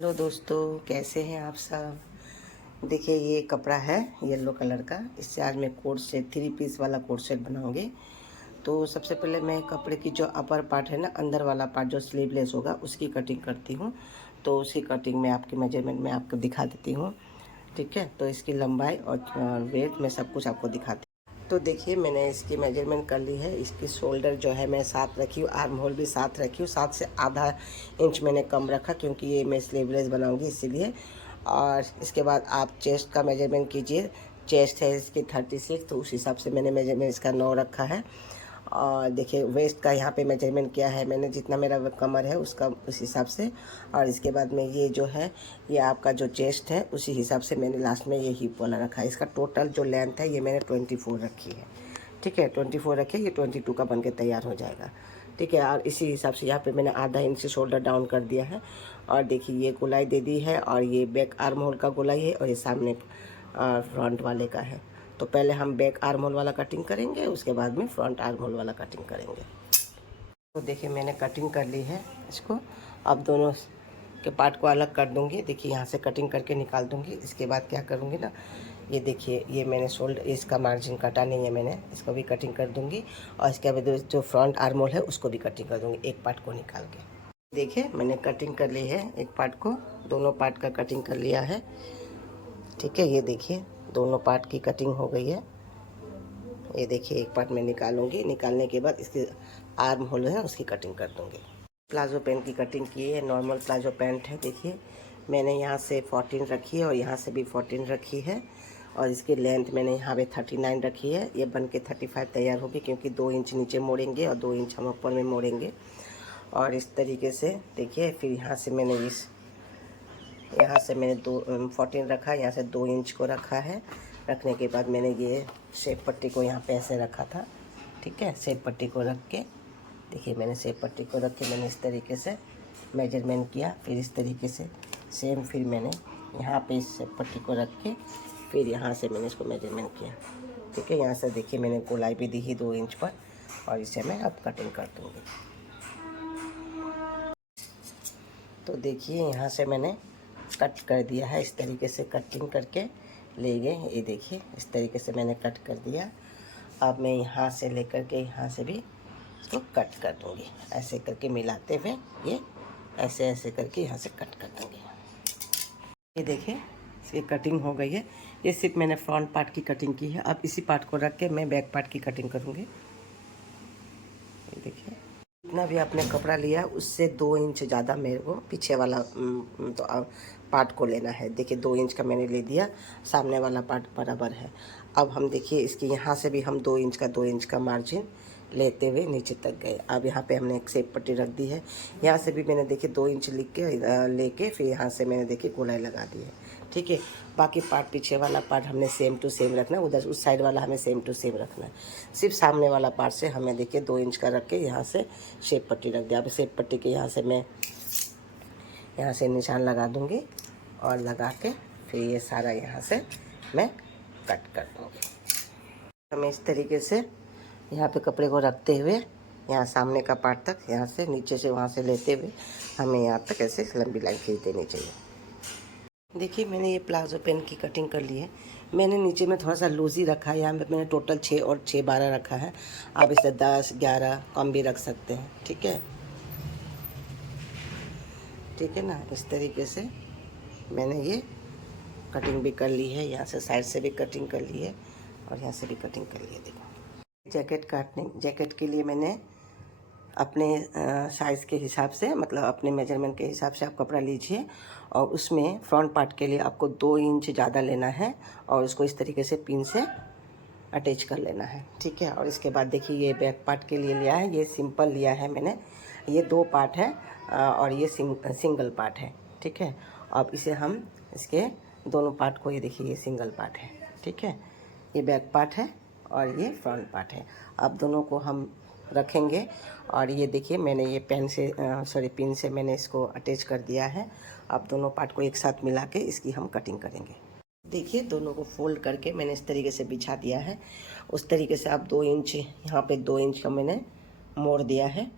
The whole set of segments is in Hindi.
हेलो दोस्तों, कैसे हैं आप सब। देखिए, ये कपड़ा है येलो कलर का। इससे आज मैं कोट सेट 3 पीस वाला कोट सेट बनाऊंगी। तो सबसे पहले मैं कपड़े की जो अपर पार्ट है ना, अंदर वाला पार्ट जो स्लीवलेस होगा, उसकी कटिंग करती हूँ। तो उसी कटिंग में आपके मेजरमेंट में आपको दिखा देती हूँ। ठीक है, तो इसकी लंबाई और वेट में सब कुछ आपको दिखाती हूँ। तो देखिए, मैंने इसकी मेजरमेंट कर ली है। इसकी शोल्डर जो है मैं 7 रखी हूँ, आर्म होल भी 7 रखी हूँ। 7 से आधा इंच मैंने कम रखा, क्योंकि ये मैं स्लीवलेस बनाऊंगी इसीलिए। और इसके बाद आप चेस्ट का मेजरमेंट कीजिए। चेस्ट है इसकी 36, तो उस हिसाब से मैंने मेजरमेंट इसका 9 रखा है। और देखिए, वेस्ट का यहाँ पे मेजरमेंट किया है मैंने, जितना मेरा कमर है उसका उस हिसाब से। और इसके बाद में ये जो है, ये आपका जो चेस्ट है उसी हिसाब से मैंने लास्ट में ये हिप वाला रखा है। इसका टोटल जो लेंथ है ये मैंने 24 रखी है। ठीक है, 24 रखे, ये 22 का बन के तैयार हो जाएगा। ठीक है, और इसी हिसाब से यहाँ पे मैंने आधा इंच से शोल्डर डाउन कर दिया है। और देखिए, ये गोलाई दे दी है, और ये बैक आर्म होल का गोलाई है, और ये सामने फ्रंट वाले का है। तो पहले हम बैक आर्म होल वाला कटिंग करेंगे, उसके बाद में फ्रंट आर्म होल वाला कटिंग करेंगे। तो देखिए, मैंने कटिंग कर ली है इसको। अब दोनों के पार्ट को अलग कर दूंगी। देखिए, यहाँ से कटिंग करके निकाल दूंगी। इसके बाद क्या करूँगी ना, ये देखिए, ये मैंने शोल्डर इसका मार्जिन काटा नहीं है मैंने, इसको भी कटिंग कर दूंगी। और इसके बाद जो फ्रंट आर्म होल है उसको भी कटिंग कर दूंगी, एक पार्ट को निकाल के। देखिए, मैंने कटिंग कर ली है एक पार्ट को, दोनों पार्ट का कटिंग कर लिया है। ठीक है, ये देखिए, दोनों पार्ट की कटिंग हो गई है। ये देखिए, एक पार्ट मैं निकालूंगी, निकालने के बाद इसके आर्म होल है उसकी कटिंग कर दूंगी। प्लाजो पैंट की कटिंग की है, नॉर्मल प्लाजो पैंट है। देखिए, मैंने यहाँ से 14 रखी है और यहाँ से भी 14 रखी है। और इसकी लेंथ मैंने यहाँ पे 39 रखी है। ये बन के 35 तैयार होगी, क्योंकि 2 इंच नीचे मोड़ेंगे और 2 इंच हम ऊपर में मोड़ेंगे। और इस तरीके से देखिए, फिर यहाँ से मैंने 14 रखा, यहाँ से 2 इंच को रखा है। रखने के बाद मैंने ये शेप पट्टी को यहाँ पे ऐसे रखा था। ठीक है, शेप पट्टी को रख के, देखिए, मैंने शेप पट्टी को रख के मैंने इस तरीके से मेजरमेंट किया। फिर इस तरीके से सेम, फिर मैंने यहाँ पे इस शेप पट्टी को रख के फिर यहाँ से मैंने इसको मेजरमेंट किया। ठीक है, यहाँ से देखिए, मैंने गोलाई भी दी ही 2 इंच पर। और इसे मैं अब कटिंग कर दूँगी। तो देखिए, यहाँ से मैंने कट कर दिया है, इस तरीके से कटिंग करके ले गए। ये देखिए, इस तरीके से मैंने कट कर दिया। अब मैं यहाँ से लेकर के यहाँ से भी इसको कट कर दूँगी, ऐसे करके मिलाते हुए ये ऐसे ऐसे करके यहाँ से कट कर दूँगी। ये देखिए, इसकी कटिंग हो गई है। ये सिर्फ मैंने फ्रंट पार्ट की कटिंग की है। अब इसी पार्ट को रख के मैं बैक पार्ट की कटिंग करूँगी। ये देखिए, जितना भी आपने कपड़ा लिया उससे 2 इंच ज़्यादा मेरे को पीछे वाला तो पार्ट को लेना है। देखिए, 2 इंच का मैंने ले दिया, सामने वाला पार्ट बराबर है। अब हम देखिए, इसके यहाँ से भी हम 2 इंच का मार्जिन लेते हुए नीचे तक गए। अब यहाँ पे हमने एक शेप पट्टी रख दी है। यहाँ से भी मैंने देखिए 2 इंच लिख के लेके फिर यहाँ से मैंने देखिए गोलाई लगा दी है। ठीक है, बाकी पार्ट पीछे वाला पार्ट हमने सेम टू सेम रखना है, उधर उस साइड वाला हमें सेम टू सेम रखना है। सिर्फ सामने वाला पार्ट से हमें देखिए 2 इंच का रख के यहाँ से शेप पट्टी रख दिया। अब शेप पट्टी के यहाँ से मैं यहाँ से निशान लगा दूँगी, और लगा के फिर ये सारा यहाँ से मैं कट कर दूँगी। हमें इस तरीके से यहाँ पे कपड़े को रखते हुए यहाँ सामने का पार्ट तक, यहाँ से नीचे से वहाँ से लेते हुए हमें यहाँ तक ऐसे लंबी लाइन खींच देनी चाहिए। देखिए, मैंने ये प्लाजो पैंट की कटिंग कर ली है। मैंने नीचे में थोड़ा सा लूज ही रखा है। यहाँ पे मैंने टोटल 6 और 6 12 रखा है। आप इसे 10 11 कम भी रख सकते हैं। ठीक है, ठीक है ना। इस तरीके से मैंने ये कटिंग भी कर ली है। यहाँ से साइड से भी कटिंग कर ली है और यहाँ से भी कटिंग कर ली है। देखो, जैकेट के लिए मैंने अपने साइज़ के हिसाब से, मतलब अपने मेजरमेंट के हिसाब से आप कपड़ा लीजिए, और उसमें फ्रंट पार्ट के लिए आपको 2 इंच ज़्यादा लेना है और उसको इस तरीके से पिन से अटैच कर लेना है। ठीक है, और इसके बाद देखिए, ये बैक पार्ट के लिए लिया है, ये सिंपल लिया है मैंने। ये 2 पार्ट है और ये सिंगल पार्ट है। ठीक है, अब इसे हम इसके दोनों पार्ट को, ये देखिए, ये सिंगल पार्ट है। ठीक है, ये बैक पार्ट है और ये फ्रंट पार्ट है। अब दोनों को हम रखेंगे, और ये देखिए, मैंने ये पिन से मैंने इसको अटैच कर दिया है। अब दोनों पार्ट को एक साथ मिला के इसकी हम कटिंग करेंगे। देखिए, दोनों को फोल्ड करके मैंने इस तरीके से बिछा दिया है। उस तरीके से आप 2 इंच, यहाँ पे 2 इंच का मैंने मोड़ दिया है।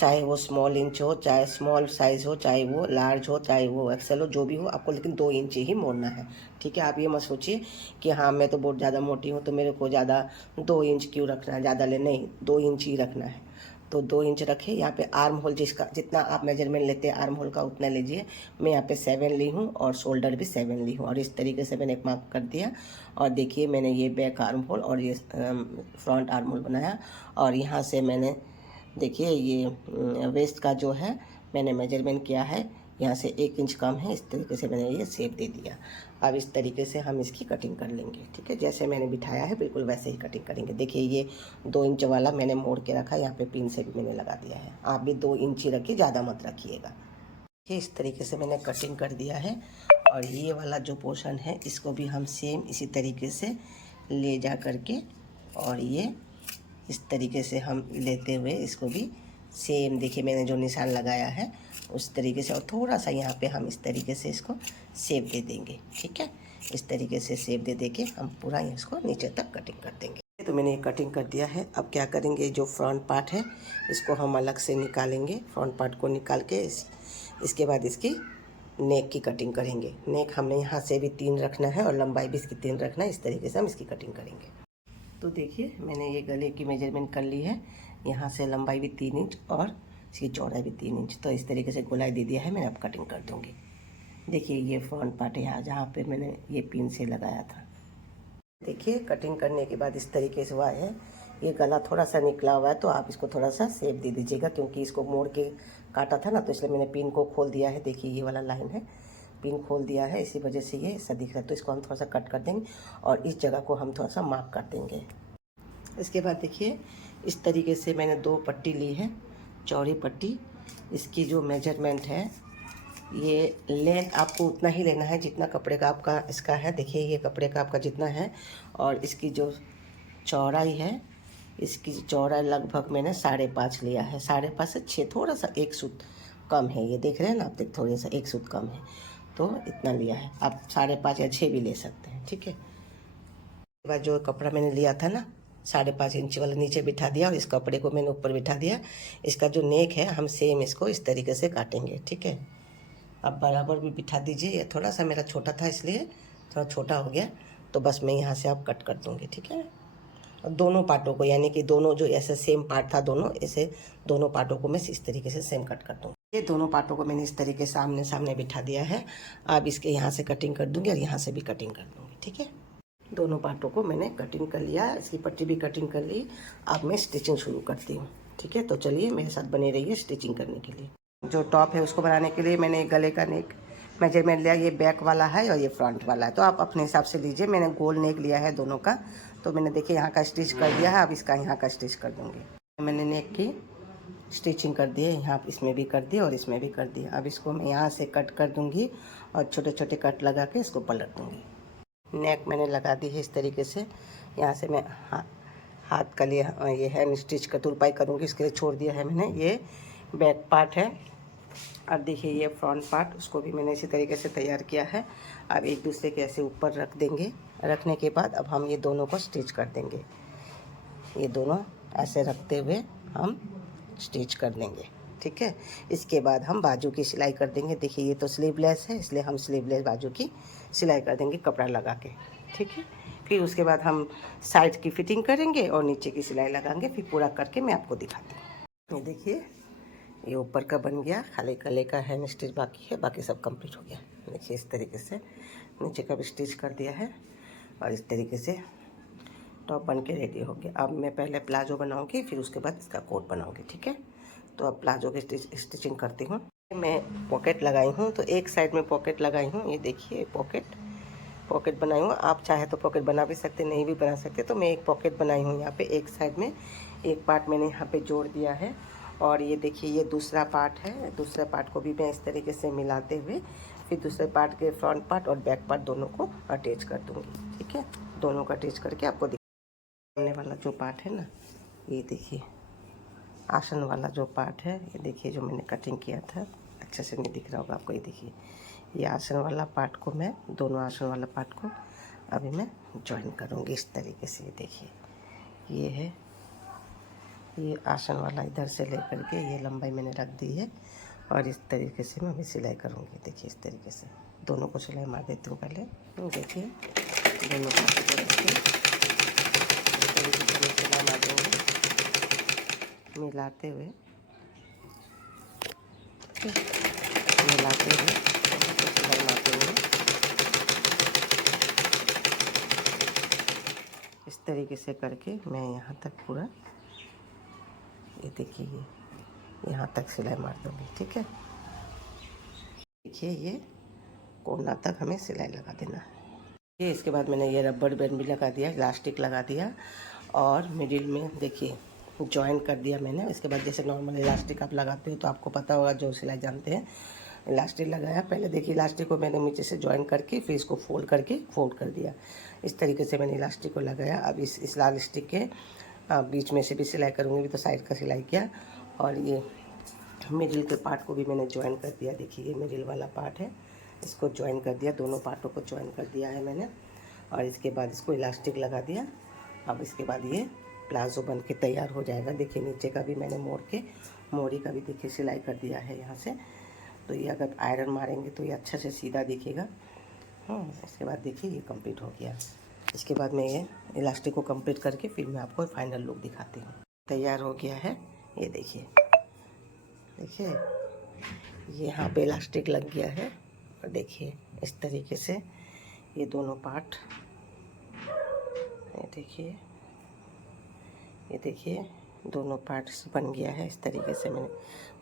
चाहे वो स्मॉल इंच हो, चाहे स्मॉल साइज़ हो, चाहे वो लार्ज हो, चाहे वो एक्सेल हो, जो भी हो आपको, लेकिन 2 इंच ही मोड़ना है। ठीक है, आप ये मत सोचिए कि हाँ मैं तो बहुत ज़्यादा मोटी हूँ तो मेरे को ज़्यादा 2 इंच क्यों रखना है, ज़्यादा ले, नहीं, 2 इंच ही रखना है। तो 2 इंच रखिए। यहाँ पे आर्म होल जिसका जितना आप मेजरमेंट लेते हैं आर्म होल का उतना लीजिए। मैं यहाँ पे 7 ली हूँ और शोल्डर भी 7 ली हूँ, और इस तरीके से मैंने एक मार्क कर दिया। और देखिए मैंने ये बैक आर्म होल और ये फ्रंट आर्म होल बनाया। और यहाँ से मैंने देखिए ये वेस्ट का जो है मैंने मेजरमेंट किया है, यहाँ से 1 इंच कम है, इस तरीके से मैंने ये शेप दे दिया। अब इस तरीके से हम इसकी कटिंग कर लेंगे। ठीक है, जैसे मैंने बिठाया है बिल्कुल वैसे ही कटिंग करेंगे। देखिए ये 2 इंच वाला मैंने मोड़ के रखा, यहाँ पे पिन से भी मैंने लगा दिया है। आप भी 2 इंच ही रखिए, ज़्यादा मत रखिएगा। ये इस तरीके से मैंने कटिंग कर दिया है। और ये वाला जो पोर्शन है इसको भी हम सेम इसी तरीके से ले जा करके, और ये इस तरीके से हम लेते हुए इसको भी सेम, देखिए मैंने जो निशान लगाया है उस तरीके से, और थोड़ा सा यहाँ पे हम इस तरीके से इसको शेप दे देंगे। ठीक है, इस तरीके से शेप दे के हम पूरा इसको नीचे तक कटिंग कर देंगे। तो मैंने ये कटिंग कर दिया है। अब क्या करेंगे, जो फ्रंट पार्ट है इसको हम अलग से निकालेंगे। फ्रंट पार्ट को निकाल के इसके बाद इसकी नेक की कटिंग करेंगे। नेक हमने यहाँ से भी 3 रखना है और लंबाई भी इसकी 3 रखना है। इस तरीके से हम इसकी कटिंग करेंगे। तो देखिए मैंने ये गले की मेजरमेंट कर ली है। यहाँ से लंबाई भी 3 इंच और इसकी चौड़ाई भी 3 इंच। तो इस तरीके से गोलाई दे दिया है मैंने। अब कटिंग कर दूँगी। देखिए ये फ्रंट पार्ट है, यहाँ जहाँ पे मैंने ये पिन से लगाया था। देखिए कटिंग करने के बाद इस तरीके से हुआ है। ये गला थोड़ा सा निकला हुआ है तो आप इसको थोड़ा सा शेप दे दीजिएगा, क्योंकि इसको मोड़ के काटा था ना, तो इसलिए मैंने पिन को खोल दिया है। देखिए ये वाला लाइन है, पिन खोल दिया है, इसी वजह से ये ऐसा दिख रहा है। तो इसको हम थोड़ा सा कट कर देंगे और इस जगह को हम थोड़ा सा मार्क कर देंगे। इसके बाद देखिए इस तरीके से मैंने 2 पट्टी ली है, चौड़ी पट्टी। इसकी जो मेजरमेंट है, ये लेंथ आपको उतना ही लेना है जितना कपड़े का आपका इसका है। देखिए ये कपड़े का आपका जितना है, और इसकी जो चौड़ाई है, इसकी चौड़ाई लगभग मैंने 5.5 लिया है। 5.5 से 6, थोड़ा सा 1 सूत कम है। ये देख रहे हैं ना आप, देख थोड़ा सा 1 सूत कम है, तो इतना लिया है। आप 5.5 या 6 भी ले सकते हैं। ठीक है, उसके बाद जो कपड़ा मैंने लिया था ना 5.5 इंच वाला, नीचे बिठा दिया और इस कपड़े को मैंने ऊपर बिठा दिया। इसका जो नेक है हम सेम इसको इस तरीके से काटेंगे। ठीक है, आप बराबर भी बिठा दीजिए। ये थोड़ा सा मेरा छोटा था इसलिए थोड़ा छोटा हो गया, तो बस मैं यहाँ से आप कट कर दूँगी। ठीक है, और दोनों पार्टों को, यानी कि दोनों जो ऐसे सेम पार्ट था दोनों, ऐसे दोनों पार्टों को मैं इस तरीके से सेम कट कर दूँगी। ये दोनों पार्टों को मैंने इस तरीके से सामने सामने बिठा दिया है। अब इसके यहाँ से कटिंग कर दूँगी और यहाँ से भी कटिंग कर दूँगी। ठीक है, दोनों पार्टों को मैंने कटिंग कर लिया, इसकी पट्टी भी कटिंग कर ली। अब मैं स्टिचिंग शुरू करती हूँ। ठीक है, तो चलिए मेरे साथ बने रहिए स्टिचिंग करने के लिए। जो टॉप है उसको बनाने के लिए मैंने गले का नेक मेजरमेंट लिया, ये बैक वाला है और ये फ्रंट वाला है, तो आप अपने हिसाब से लीजिए। मैंने गोल नेक लिया है दोनों का, तो मैंने देखिए यहाँ का स्टिच कर दिया है। अब इसका यहाँ का स्टिच कर दूँगी। मैंने नेक की स्टिचिंग कर दी है, यहाँ इसमें भी कर दी और इसमें भी कर दी। अब इसको मैं यहाँ से कट कर दूँगी और छोटे छोटे कट लगा के इसको पलट दूँगी। नेक मैंने लगा दी है इस तरीके से। यहाँ से मैं हाथ का लिए ये हैंड स्टिच का तुरपाई करूँगी, इसके लिए छोड़ दिया है मैंने। ये बैक पार्ट है। और देखिए ये फ्रंट पार्ट, उसको भी मैंने इसी तरीके से तैयार किया है। अब एक दूसरे के ऐसे ऊपर रख देंगे। रखने के बाद अब हम ये दोनों को स्टिच कर देंगे। ये दोनों ऐसे रखते हुए हम स्टिच कर देंगे। ठीक है, इसके बाद हम बाजू की सिलाई कर देंगे। देखिए ये तो स्लीवलेस है, इसलिए हम स्लीवलेस बाजू की सिलाई कर देंगे कपड़ा लगा के। ठीक है, फिर उसके बाद हम साइड की फिटिंग करेंगे और नीचे की सिलाई लगाएंगे। फिर पूरा करके मैं आपको दिखाती हूँ। ये देखिए ये ऊपर का बन गया, खाली गले का हैंड स्टिच बाकी है, बाकी सब कंप्लीट हो गया। देखिए इस तरीके से नीचे का भी स्टिच कर दिया है और इस तरीके से टॉप बन के रेडी हो गया। अब मैं पहले प्लाजो बनाऊंगी, फिर उसके बाद इसका कोट बनाऊंगी। ठीक है, तो अब प्लाजो की स्टिचिंग करती हूँ। मैं पॉकेट लगाई हूँ, तो एक साइड में पॉकेट लगाई हूँ। ये देखिए पॉकेट बनाई हूँ। आप चाहे तो पॉकेट बना भी सकते, नहीं भी बना सकते। तो मैं एक पॉकेट बनाई हूँ यहाँ पे एक साइड में। एक पार्ट मैंने यहाँ पे जोड़ दिया है और ये देखिए ये दूसरा पार्ट है। दूसरे पार्ट को भी मैं इस तरीके से मिलाते हुए फिर दूसरे पार्ट के फ्रंट पार्ट और बैक पार्ट दोनों को अटैच कर दूँगी। ठीक है, दोनों को अटैच करके आपको सामने वाला जो पार्ट है ना, ये देखिए आसन वाला जो पार्ट है, ये देखिए जो मैंने कटिंग किया था, अच्छे से नहीं दिख रहा होगा आपको। ये देखिए ये आसन वाला पार्ट को मैं, दोनों आसन वाला पार्ट को अभी मैं ज्वाइन करूँगी इस तरीके से। ये देखिए ये है ये आसन वाला इधर से लेकर के ये लंबाई मैंने रख दी है और इस तरीके से मैं अभी सिलाई करूँगी। देखिए इस तरीके से दोनों को सिलाई मार देती हूँ पहले। देखिए दोनों को इस तरीके से मैं सिलाई मार दूँगी मिलाते हुए, मिलाते हुए सिलाई मार दूँगी। इस तरीके से करके मैं यहाँ तक पूरा, ये देखिए ये यहाँ तक सिलाई मार दूँगी। ठीक है, देखिए ये कोना तक हमें सिलाई लगा देना है। ये इसके बाद मैंने ये रबर बैंड भी लगा दिया, इलास्टिक लगा दिया और मिडिल में देखिए जॉइन कर दिया मैंने। इसके बाद जैसे नॉर्मल इलास्टिक आप लगाते हो तो आपको पता होगा, जो सिलाई जानते हैं, इलास्टिक लगाया। पहले देखिए इलास्टिक को मैंने नीचे से जॉइन करके फिर इसको फोल्ड कर दिया। इस तरीके से मैंने इलास्टिक को लगाया। अब इस इलास्टिक के बीच में से भी सिलाई करूँगी, तो साइड का सिलाई किया और ये मिडिल के पार्ट को भी मैंने ज्वाइन कर दिया। देखिए ये मिडिल वाला पार्ट है, इसको ज्वाइन कर दिया, दोनों पार्टों को ज्वाइन कर दिया है मैंने। और इसके बाद इसको इलास्टिक लगा दिया। अब इसके बाद ये प्लाजो बन के तैयार हो जाएगा। देखिए नीचे का भी मैंने मोरी का भी देखिए सिलाई कर दिया है यहाँ से। तो ये अगर आयरन मारेंगे तो ये अच्छा से सीधा दिखेगा। इसके बाद देखिए ये कंप्लीट हो गया। इसके बाद मैं ये इलास्टिक को कंप्लीट करके फिर मैं आपको फाइनल लुक दिखाती हूँ। तैयार हो गया है, ये देखिए, देखिए ये यहाँ पे इलास्टिक लग गया है। और देखिए इस तरीके से ये दोनों पार्ट, ये देखिए दोनों पार्ट्स बन गया है। इस तरीके से मैंने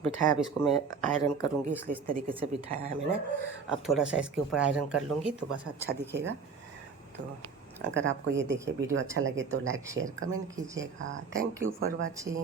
बिठाया। अब इसको मैं आयरन करूँगी, इसलिए इस तरीके से बिठाया है मैंने। अब थोड़ा सा इसके ऊपर आयरन कर लूँगी तो बस अच्छा दिखेगा। तो अगर आपको ये देखिए वीडियो अच्छा लगे तो लाइक शेयर कमेंट कीजिएगा। Thank you for watching.